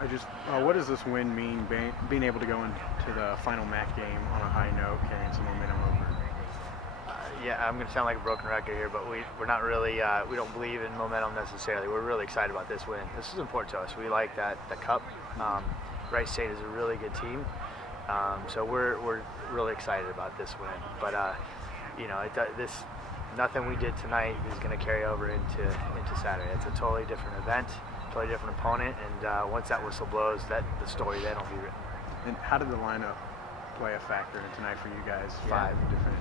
What does this win mean, being able to go into the final MAC game on a high note, carrying some momentum over? Yeah, I'm going to sound like a broken record here, but we're not really, we don't believe in momentum necessarily. We're really excited about this win. This is important to us. We like the cup. Wright State is a really good team, so we're really excited about this win. But nothing we did tonight is going to carry over into Saturday. It's a totally different event, totally different opponent, and once that whistle blows, the story then will be written. And how did the lineup play a factor in tonight for you guys? Yeah. 5 different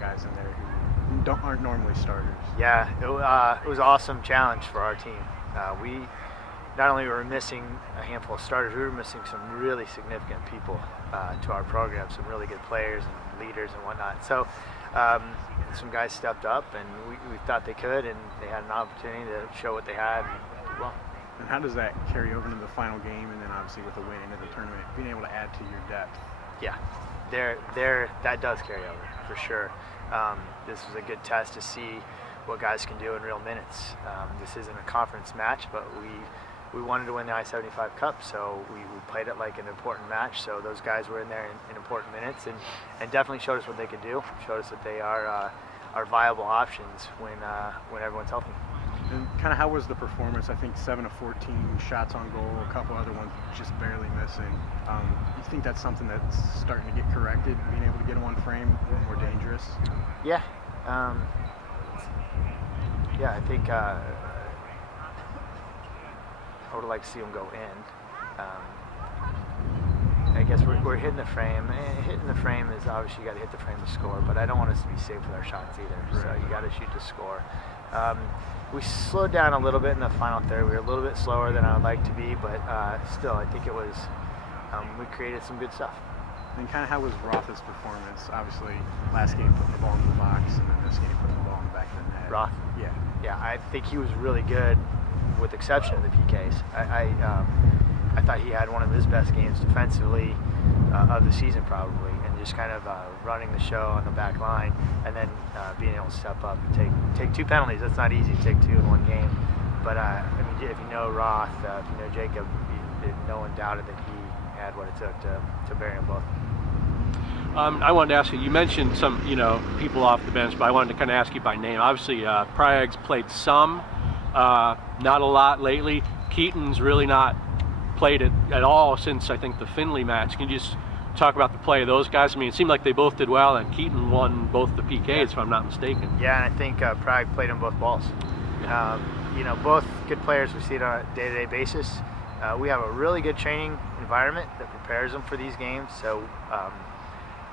guys in there who aren't normally starters. Yeah, it was an awesome challenge for our team. We not only were missing a handful of starters, we were missing some really significant people to our program, some really good players and leaders and whatnot. So some guys stepped up, and we thought they could, and they had an opportunity to show what they had and did well. And how does that carry over into the final game, and then obviously with a win into the tournament, being able to add to your depth? Yeah, that does carry over for sure. This was a good test to see what guys can do in real minutes. This isn't a conference match, but we wanted to win the I-75 Cup, so we played it like an important match. So those guys were in there in important minutes, and definitely showed us what they could do. Showed us that they are viable options when everyone's healthy. And kind of how was the performance? I think 7 of 14 shots on goal, a couple other ones just barely missing. You think that's something that's starting to get corrected, being able to get in one frame, a little more dangerous? Yeah. I think I would like to see them go in. I guess we're hitting the frame. Hitting the frame is obviously you got to hit the frame to score, but I don't want us to be safe with our shots either. So you got to shoot to score. We slowed down a little bit in the final third. We were a little bit slower than I would like to be, but still, I think it was. We created some good stuff. And kind of how was Roth's performance? Obviously, last game putting the ball in the box, and then this game putting the ball in the back of the net. Roth? Yeah. Yeah, I think he was really good, with the exception of the PKs. I thought he had one of his best games defensively of the season probably, and just kind of running the show on the back line, and then being able to step up and take 2 penalties. That's not easy to take 2 in one game. But I mean, if you know Roth, if you know Jacob, no one doubted that he had what it took to bury them both. I wanted to ask you mentioned some, people off the bench, but I wanted to kind of ask you by name. Obviously, Prague's played some, not a lot lately. Keaton's really not played it at all since, I think, the Finley match. Can you just talk about the play of those guys? I mean, it seemed like they both did well, and Keaton won both the PKs, if I'm not mistaken. Yeah, and I think Prague played on both balls. Both good players. We see it on a day-to-day basis. We have a really good training environment that prepares them for these games. So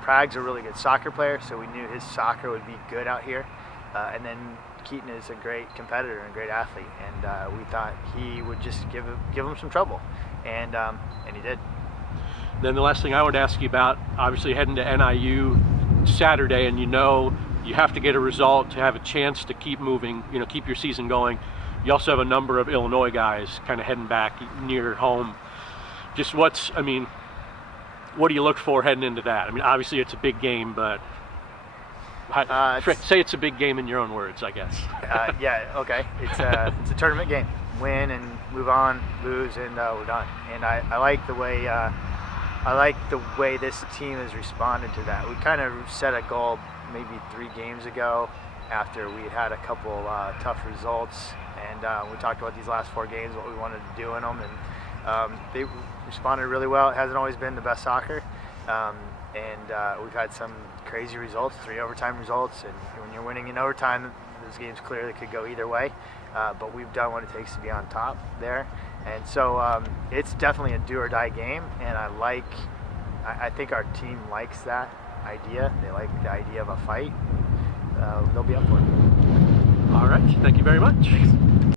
Prague's a really good soccer player, so we knew his soccer would be good out here. And then Keaton is a great competitor and a great athlete, and we thought he would just give him some trouble, and he did. Then the last thing I would ask you about, obviously heading to NIU Saturday, and you have to get a result to have a chance to keep moving, keep your season going. You also have a number of Illinois guys kind of heading back near home. Just what do you look for heading into that? I mean, obviously it's a big game, but say it's a big game in your own words, I guess. Yeah, okay. It's a tournament game. Win and move on, lose and we're done. And I like the way this team has responded to that. We kind of set a goal maybe 3 games ago after we had a couple tough results, and we talked about these last 4 games, what we wanted to do in them, and they responded really well. It hasn't always been the best soccer, and we've had some crazy results, 3 overtime results, and when you're winning in overtime, those games clearly could go either way, but we've done what it takes to be on top there, and so it's definitely a do or die game, and I think our team likes that idea. They like the idea of a fight. They'll be up for it. All right, thank you very much. Thanks.